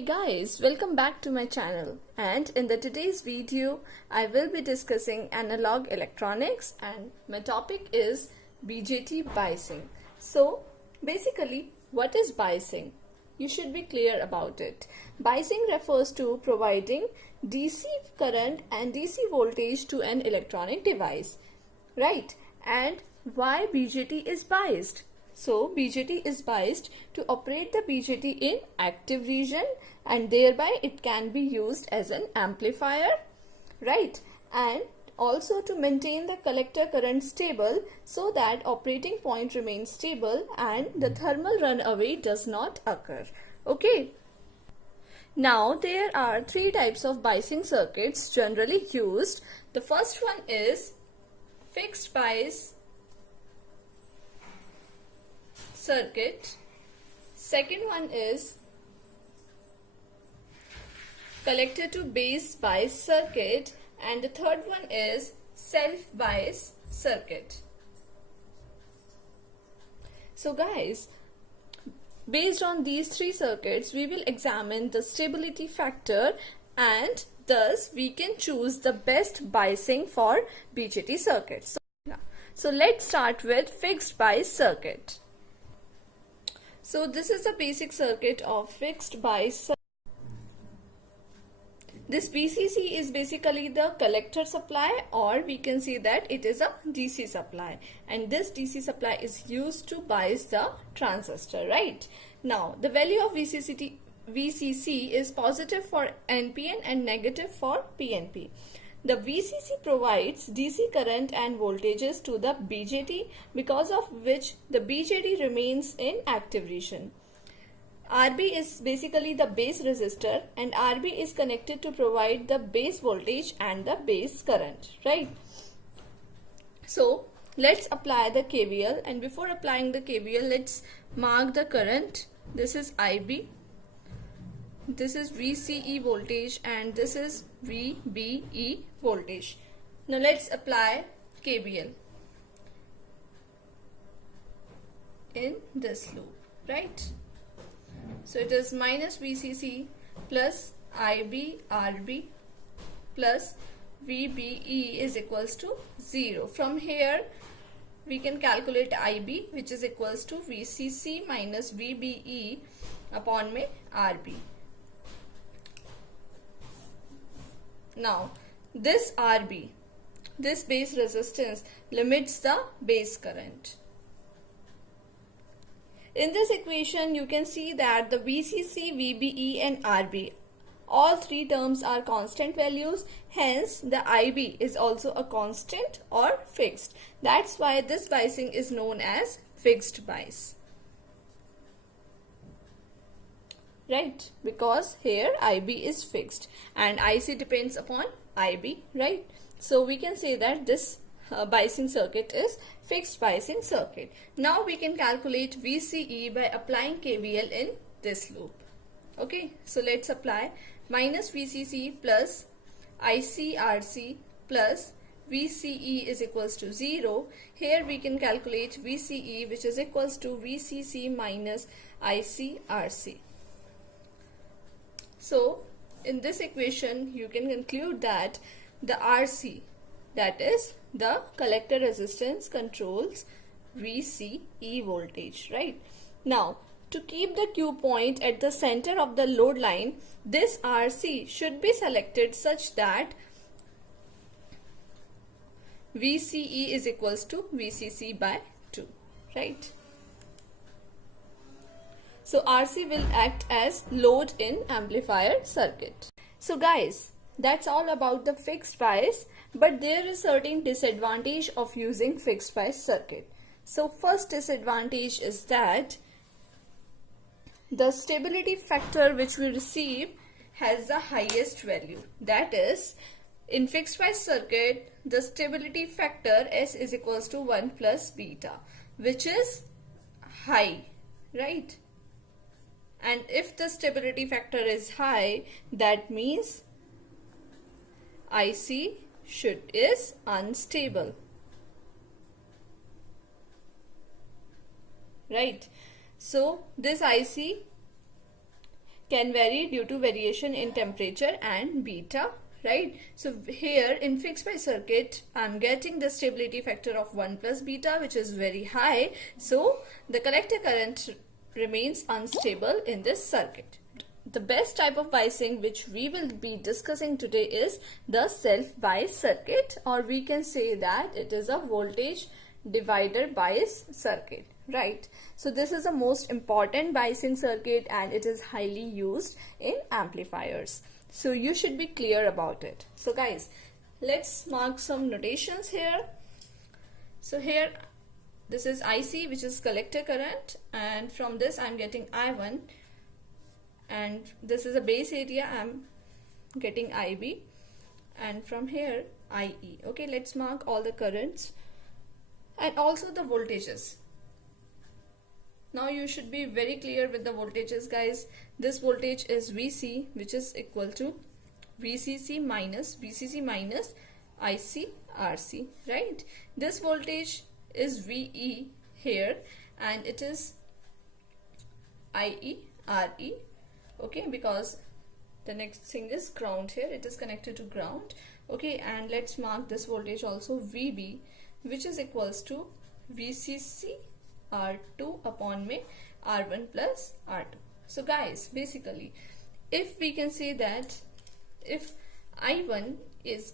Hey guys, welcome back to my channel, and in today's video I will be discussing analog electronics and my topic is BJT biasing. So basically, what is biasing? You should be clear about it. Biasing refers to providing DC current and DC voltage to an electronic device, right? And why BJT is biased? So BJT is biased to operate the BJT in active region, and thereby it can be used as an amplifier, right? And also to maintain the collector current stable so that operating point remains stable and the thermal runaway does not occur. Okay. Now there are three types of biasing circuits generally used. The first one is fixed bias circuit. Second one is collector to base bias circuit, and the third one is self bias circuit. So guys, based on these three circuits we will examine the stability factor, and thus we can choose the best biasing for BJT circuit. So let's start with fixed bias circuit. So this is the basic circuit of fixed bias circuit. This BCC is basically the collector supply, or we can say that it is a DC supply, and this DC supply is used to bias the transistor, right? Now the value of VCC is positive for NPN and negative for PNP. The VCC provides DC current and voltages to the BJT, because of which the BJT remains in active region. RB is basically the base resistor, and RB is connected to provide the base voltage and the base current, right? So let's apply the KVL, and before applying the KVL let's mark the current. This is IB, this is VCE voltage, and this is VBE voltage. Now let's apply KVL in this loop, right? So it is minus VCC plus IB RB plus VBE is equals to 0. From here we can calculate IB, which is equals to VCC minus VBE upon my RB. Now this RB, this base resistance, limits the base current. In this equation you can see that the VCC, VBE and RB, all three terms are constant values, hence the IB is also a constant or fixed. That's why this biasing is known as fixed bias, right? Because here IB is fixed and IC depends upon IB, right? So we can say that this biasing circuit is fixed biasing circuit. Now we can calculate VCE by applying KVL in this loop. Okay, so let's apply minus VCC plus ICRC plus VCE is equals to 0. Here we can calculate VCE, which is equals to VCC minus ICRC. So in this equation you can conclude that the RC, that is the collector resistance, controls VCE voltage, right? Now to keep the Q point at the center of the load line, this RC should be selected such that VCE is equals to VCC by 2, right? So RC will act as load in amplifier circuit. So guys, that's all about the fixed bias, but there is certain disadvantage of using fixed bias circuit. So first disadvantage is that the stability factor which we receive has the highest value. That is, in fixed bias circuit the stability factor S is equals to 1 plus beta, which is high, right? And if the stability factor is high, that means IC is unstable, right? So this IC can vary due to variation in temperature and beta, right? So here in fixed bias circuit, I'm getting the stability factor of 1 plus beta, which is very high. So the collector current remains unstable in this circuit. The best type of biasing which we will be discussing today is the self-biased circuit, or we can say that it is a voltage divider bias circuit, right? So this is the most important biasing circuit and it is highly used in amplifiers. So you should be clear about it. So guys, let's mark some notations here. So here this is IC, which is collector current, and from this I'm getting I1, and this is a base area, I'm getting IB, and from here IE. Okay, let's mark all the currents and also the voltages. Now you should be very clear with the voltages, guys. This voltage is VC, which is equal to VCC minus IC RC, right? This voltage is VE here, and it is IE RE, okay, because the next thing is ground here, it is connected to ground. Okay, and let's mark this voltage also VB, which is equals to VCC R2 upon में R1 plus R2. So guys, basically if we can say that if I1 is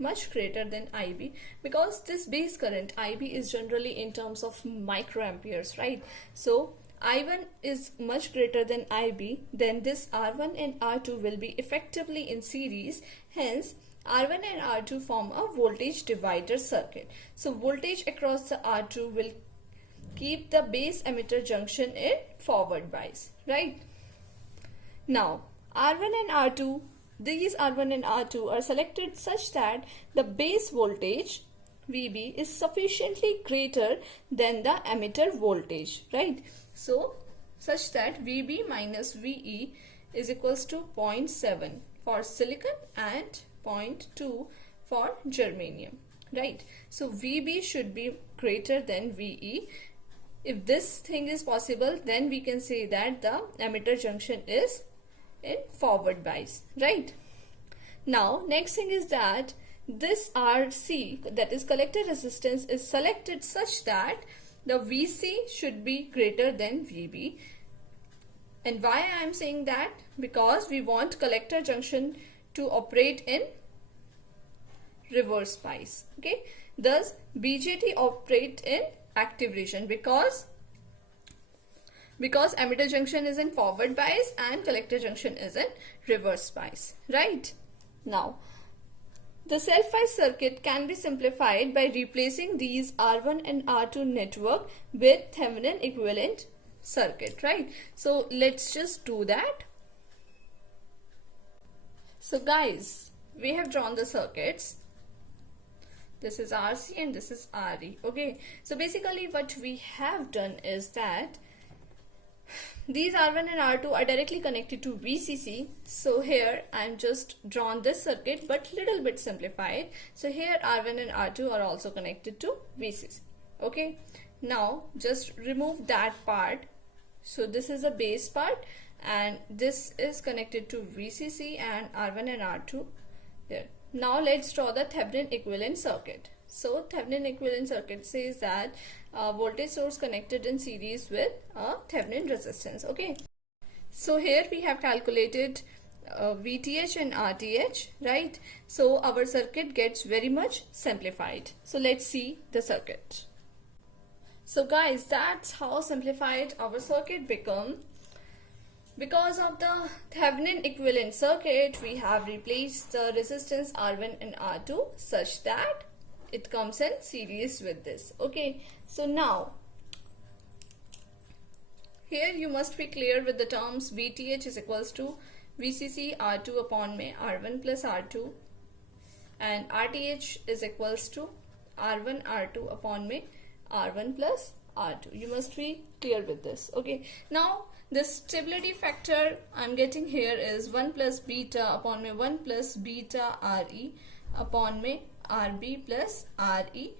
much greater than IB, because this base current IB is generally in terms of microamperes, right? So I1 is much greater than IB, then this R1 and R2 will be effectively in series, hence R1 and R2 form a voltage divider circuit. So voltage across the R2 will keep the base emitter junction in forward bias, right? Now R1 and R2, these R1 and R2 are selected such that the base voltage VB is sufficiently greater than the emitter voltage, right? So such that VB minus VE is equals to 0.7 for silicon and 0.2 for germanium, right? So VB should be greater than VE. If this thing is possible, then we can say that the emitter junction is in forward bias, right? Now next thing is that this RC, that is collector resistance, is selected such that the VC should be greater than VB. And why I am saying that? Because we want collector junction to operate in reverse bias, okay? Thus BJT operate in active region because emitter junction is in forward bias and collector junction is in reverse bias, right? Now the self-biased circuit can be simplified by replacing these R1 and R2 network with Thevenin equivalent circuit, right? So let's just do that. So guys, we have drawn the circuits. This is RC and this is RE, okay? So basically what we have done is that these R1 and R2 are directly connected to VCC. So here I'm just drawn this circuit but little bit simplified. So here R1 and R2 are also connected to VCC, okay? Now just remove that part. So this is a base part and this is connected to VCC and R1 and R2 here. Now let's draw the Thevenin equivalent circuit. So Thevenin equivalent circuit says that voltage source connected in series with a Thevenin resistance, okay? So here we have calculated VTH and RTH, right? So our circuit gets very much simplified. So let's see the circuit. So guys, that's how simplified our circuit become. Because of the Thevenin equivalent circuit, we have replaced the resistance R1 and R2 such that it comes in series with this, okay? So now here you must be clear with the terms. VTH is equals to VCC R2 upon में R1 plus R2 and RTH is equals to R1 R2 upon में R1 plus R2. You must be clear with this, okay? Now the stability factor I'm getting here is 1 plus beta upon में 1 plus beta RE upon में RB plus RE,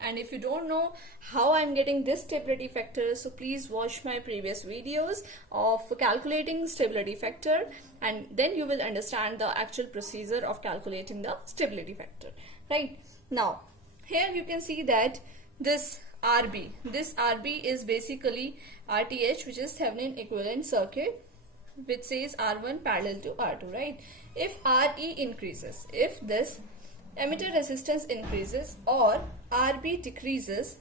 And if you don't know how I'm getting this stability factor, so please watch my previous videos of calculating stability factor, and then you will understand the actual procedure of calculating the stability factor. Right? Now, here you can see that this RB is basically RTH, which is Thevenin equivalent circuit, which says R1 parallel to R2, right? If RE increases, if this emitter resistance increases or RB decreases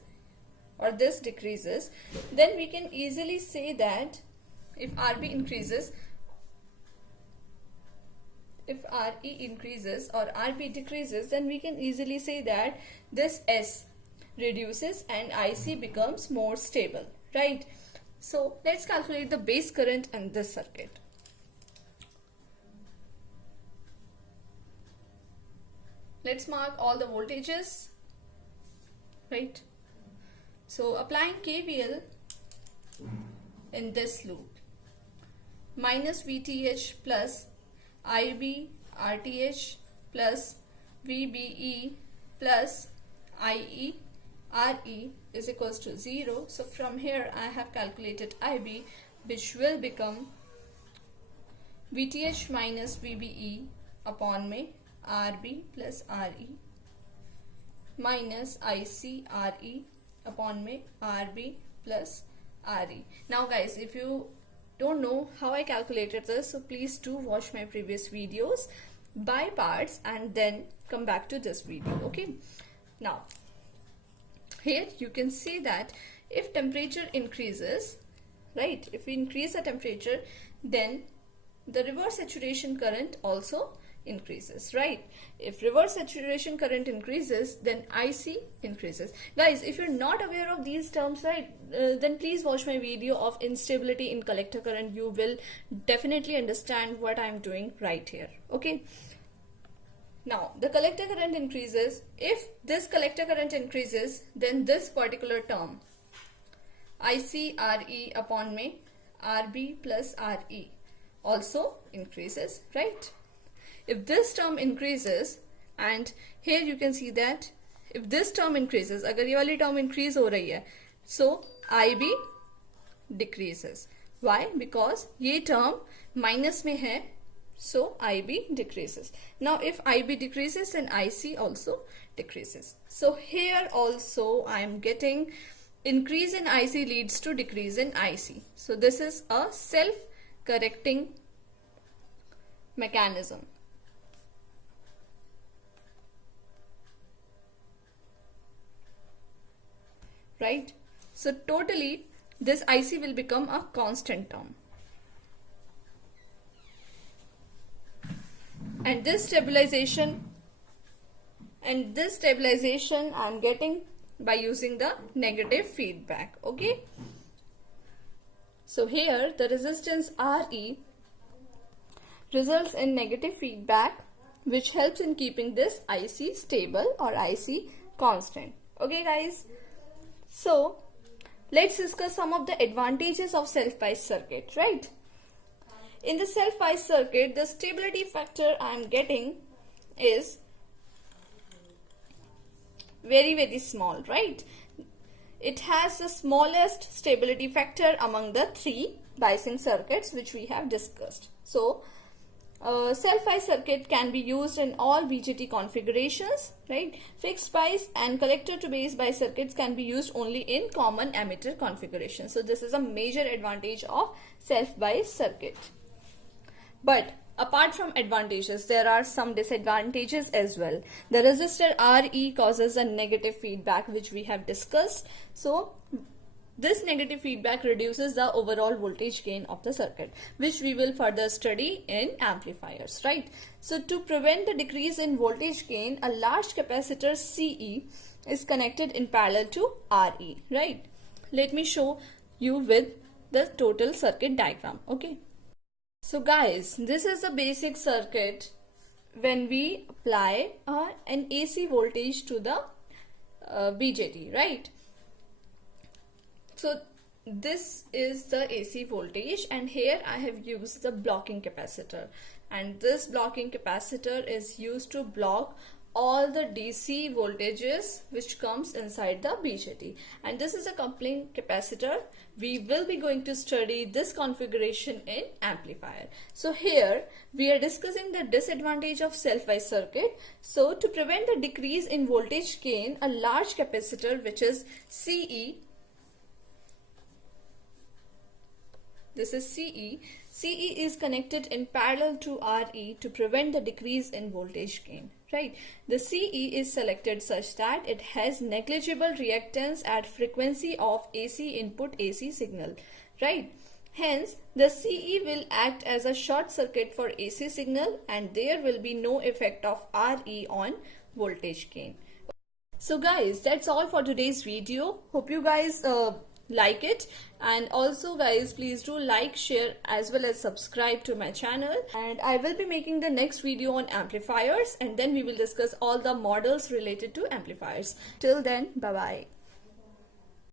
or this decreases, then we can easily say that if RB increases, if RE increases or RB decreases, then we can easily say that this S reduces and IC becomes more stable, right? So let's calculate the base current in this circuit. Let's mark all the voltages, right? So applying KVL in this loop, minus VTH plus IB RTH plus VBE plus IE RE is equals to 0. So from here I have calculated IB, which will become VTH minus VBE upon में RB plus RE minus IC RE upon में RB plus RE. Now guys, if you don't know how I calculated this, so please do watch my previous videos by parts and then come back to this video. Okay, now here you can see that if temperature increases, right, if we increase the temperature, then the reverse saturation current also increases, right? If reverse saturation current increases, then IC increases. Guys, if you're not aware of these terms, right, then please watch my video of instability in collector current. You will definitely understand what I'm doing right here. Okay, now the collector current increases. If this collector current increases, then this particular term IC RE upon में RB plus RE also increases, right? If this term increases, and here you can see that if this term increases, अगर ये वाली term increase हो रही है, so IB decreases. Why? Because ये term minus में है, so IB decreases. Now if IB decreases, then IC also decreases. So here also I am getting increase in IC leads to decrease in IC. So this is a self-correcting mechanism. Right? So totally this IC will become a constant term. And this stabilization I'm getting by using the negative feedback. Okay? So here the resistance RE results in negative feedback, which helps in keeping this IC stable or IC constant. Okay guys? So let's discuss some of the advantages of self-biased circuit, right? In the self-biased circuit, the stability factor I am getting is very, very small, right? It has the smallest stability factor among the three biasing circuits which we have discussed. So self-biased circuit can be used in all BJT configurations, right? Fixed bias and collector to base bias circuits can be used only in common emitter configuration. So this is a major advantage of self-biased circuit. But apart from advantages, there are some disadvantages as well. The resistor RE causes a negative feedback, which we have discussed. So this negative feedback reduces the overall voltage gain of the circuit, which we will further study in amplifiers, right? So to prevent the decrease in voltage gain, a large capacitor CE is connected in parallel to RE, right? Let me show you with the total circuit diagram. Okay. So guys, this is the basic circuit when we apply an AC voltage to the BJT, right? So this is the AC voltage, and here I have used the blocking capacitor, and this blocking capacitor is used to block all the DC voltages which comes inside the BJT, and this is a coupling capacitor. We will be going to study this configuration in amplifier. So here we are discussing the disadvantage of self-wise circuit. So to prevent the decrease in voltage gain, a large capacitor which is CE, this is CE. CE is connected in parallel to RE to prevent the decrease in voltage gain, right? The CE is selected such that it has negligible reactance at frequency of AC input AC signal, right? Hence, the CE will act as a short circuit for AC signal, and there will be no effect of RE on voltage gain. So guys, that's all for today's video. Hope you guys like it, and also guys, please do like, share as well as subscribe to my channel, and I will be making the next video on amplifiers, and then we will discuss all the models related to amplifiers. Till then, bye bye.